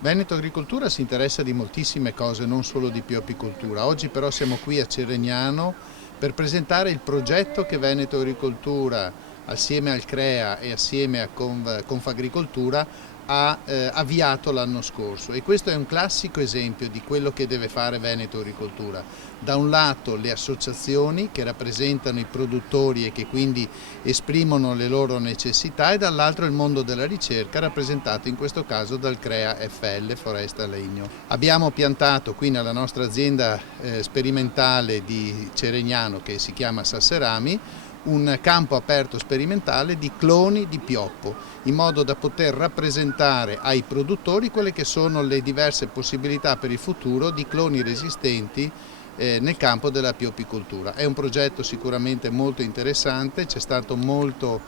Veneto Agricoltura si interessa di moltissime cose, non solo di bioapicoltura. Oggi però siamo qui a Ceregnano per presentare il progetto che Veneto Agricoltura, assieme al CREA e assieme a Confagricoltura, ha avviato l'anno scorso, e questo è un classico esempio di quello che deve fare Veneto Agricoltura. Da un lato le associazioni che rappresentano i produttori e che quindi esprimono le loro necessità, e dall'altro il mondo della ricerca, rappresentato in questo caso dal CREA FL Foresta Legno. Abbiamo piantato qui nella nostra azienda sperimentale di Ceregnano, che si chiama Sasserami, un campo aperto sperimentale di cloni di pioppo, in modo da poter rappresentare ai produttori quelle che sono le diverse possibilità per il futuro di cloni resistenti nel campo della bioapicoltura. È un progetto sicuramente molto interessante, c'è stato molto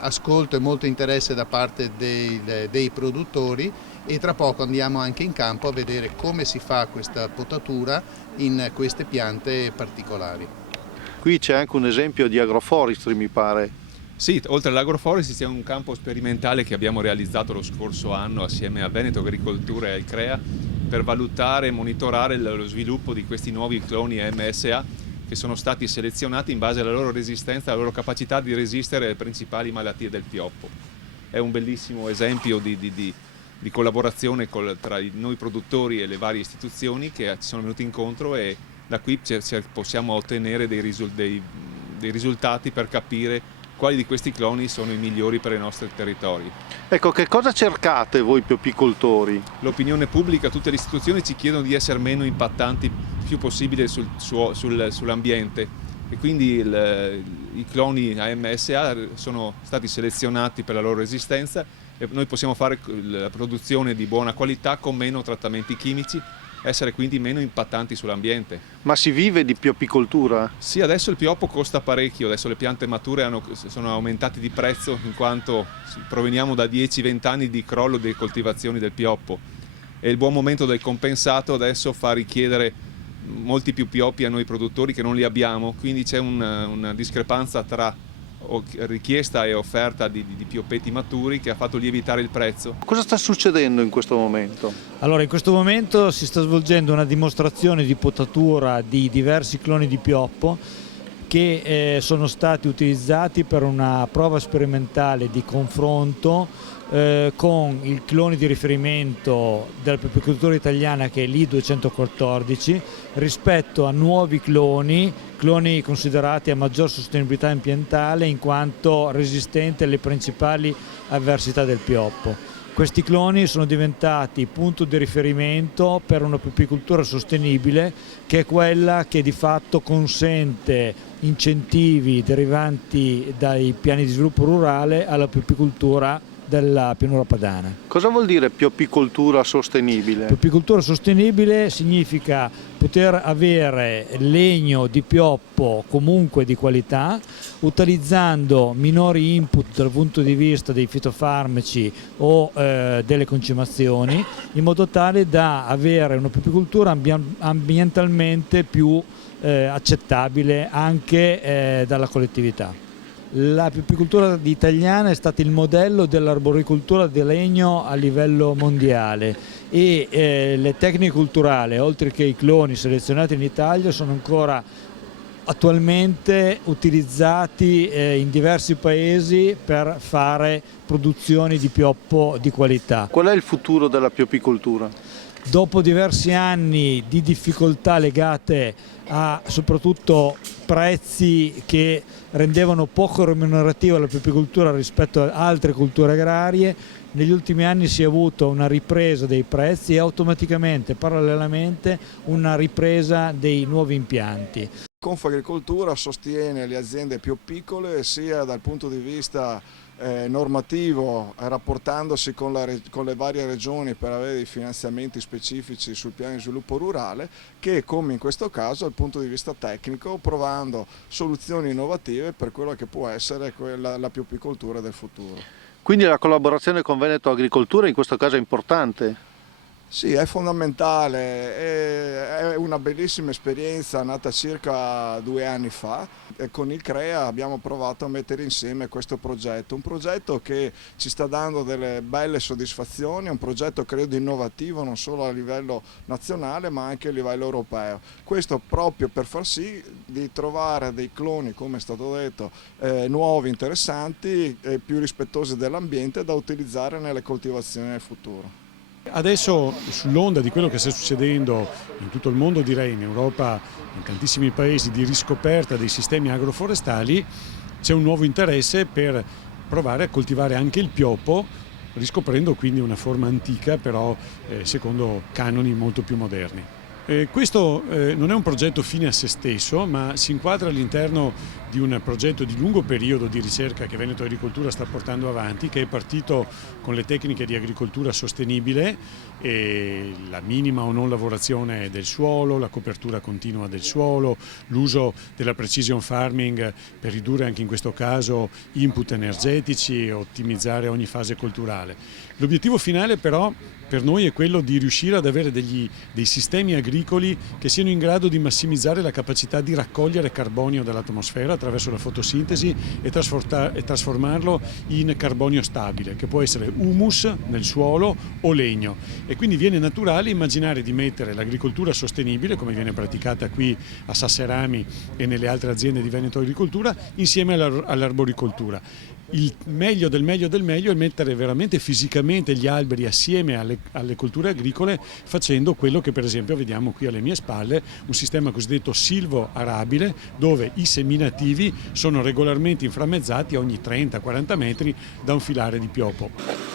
ascolto e molto interesse da parte dei produttori, e tra poco andiamo anche in campo a vedere come si fa questa potatura in queste piante particolari. Qui c'è anche un esempio di agroforestry, mi pare. Sì, oltre all'agroforestry c'è un campo sperimentale che abbiamo realizzato lo scorso anno assieme a Veneto Agricoltura e al CREA per valutare e monitorare lo sviluppo di questi nuovi cloni MSA che sono stati selezionati in base alla loro resistenza e alla loro capacità di resistere alle principali malattie del pioppo. È un bellissimo esempio di collaborazione tra noi produttori e le varie istituzioni che ci sono venuti incontro, e da qui possiamo ottenere dei risultati per capire quali di questi cloni sono i migliori per i nostri territori. Ecco, che cosa cercate voi bioapicoltori? L'opinione pubblica, tutte le istituzioni ci chiedono di essere meno impattanti più possibile sull'ambiente, e quindi i cloni AMSA sono stati selezionati per la loro resistenza, e noi possiamo fare la produzione di buona qualità con meno trattamenti chimici, essere quindi meno impattanti sull'ambiente. Ma si vive di bioapicoltura? Sì, adesso il pioppo costa parecchio, adesso le piante mature sono aumentate di prezzo, in quanto proveniamo da 10-20 anni di crollo delle coltivazioni del pioppo, e il buon momento del compensato adesso fa richiedere molti più pioppi a noi produttori che non li abbiamo, quindi c'è una discrepanza tra richiesta e offerta di pioppetti maturi che ha fatto lievitare il prezzo. Cosa sta succedendo in questo momento? Allora, in questo momento si sta svolgendo una dimostrazione di potatura di diversi cloni di pioppo che sono stati utilizzati per una prova sperimentale di confronto con il clone di riferimento della bioapicoltura italiana, che è l'I214, rispetto a nuovi cloni considerati a maggior sostenibilità ambientale in quanto resistenti alle principali avversità del pioppo. Questi cloni sono diventati punto di riferimento per una bioapicoltura sostenibile, che è quella che di fatto consente incentivi derivanti dai piani di sviluppo rurale alla bioapicoltura della pianura padana. Cosa vuol dire bioapicoltura sostenibile? Bioapicoltura sostenibile significa poter avere legno di pioppo comunque di qualità, utilizzando minori input dal punto di vista dei fitofarmaci o delle concimazioni, in modo tale da avere una bioapicoltura ambientalmente più accettabile anche dalla collettività. La bioapicoltura italiana è stata il modello dell'arboricoltura di legno a livello mondiale, e le tecniche culturali, oltre che i cloni selezionati in Italia, sono ancora attualmente utilizzati in diversi paesi per fare produzioni di pioppo di qualità. Qual è il futuro della bioapicoltura? Dopo diversi anni di difficoltà legate a soprattutto prezzi che rendevano poco remunerativa la bioapicoltura rispetto ad altre culture agrarie, negli ultimi anni si è avuto una ripresa dei prezzi e automaticamente, parallelamente, una ripresa dei nuovi impianti. Confagricoltura sostiene le aziende più piccole sia dal punto di vista normativo, rapportandosi con le varie regioni per avere dei finanziamenti specifici sul piano di sviluppo rurale, che come in questo caso dal punto di vista tecnico, provando soluzioni innovative per quello che può essere la bioapicoltura del futuro. Quindi la collaborazione con Veneto Agricoltura in questo caso è importante? Sì, è fondamentale, è una bellissima esperienza nata circa 2 anni fa e con il CREA abbiamo provato a mettere insieme questo progetto, un progetto che ci sta dando delle belle soddisfazioni, un progetto credo innovativo non solo a livello nazionale ma anche a livello europeo. Questo proprio per far sì di trovare dei cloni, come è stato detto, nuovi, interessanti e più rispettosi dell'ambiente da utilizzare nelle coltivazioni nel futuro. Adesso, sull'onda di quello che sta succedendo in tutto il mondo, direi in Europa, in tantissimi paesi, di riscoperta dei sistemi agroforestali, c'è un nuovo interesse per provare a coltivare anche il pioppo, riscoprendo quindi una forma antica, però secondo canoni molto più moderni. Questo non è un progetto fine a se stesso, ma si inquadra all'interno di un progetto di lungo periodo di ricerca che Veneto Agricoltura sta portando avanti, che è partito con le tecniche di agricoltura sostenibile, e la minima o non lavorazione del suolo, la copertura continua del suolo, l'uso della precision farming per ridurre anche in questo caso input energetici e ottimizzare ogni fase colturale. L'obiettivo finale però per noi è quello di riuscire ad avere dei sistemi agricoli che siano in grado di massimizzare la capacità di raccogliere carbonio dall'atmosfera attraverso la fotosintesi e trasformarlo in carbonio stabile, che può essere humus nel suolo o legno. E quindi viene naturale immaginare di mettere l'agricoltura sostenibile, come viene praticata qui a Sasserami e nelle altre aziende di Veneto Agricoltura, insieme all'arboricoltura. Il meglio del meglio del meglio è mettere veramente fisicamente gli alberi assieme alle colture agricole, facendo quello che per esempio vediamo qui alle mie spalle, un sistema cosiddetto silvo-arabile, dove i seminativi sono regolarmente inframmezzati ogni 30-40 metri da un filare di pioppo.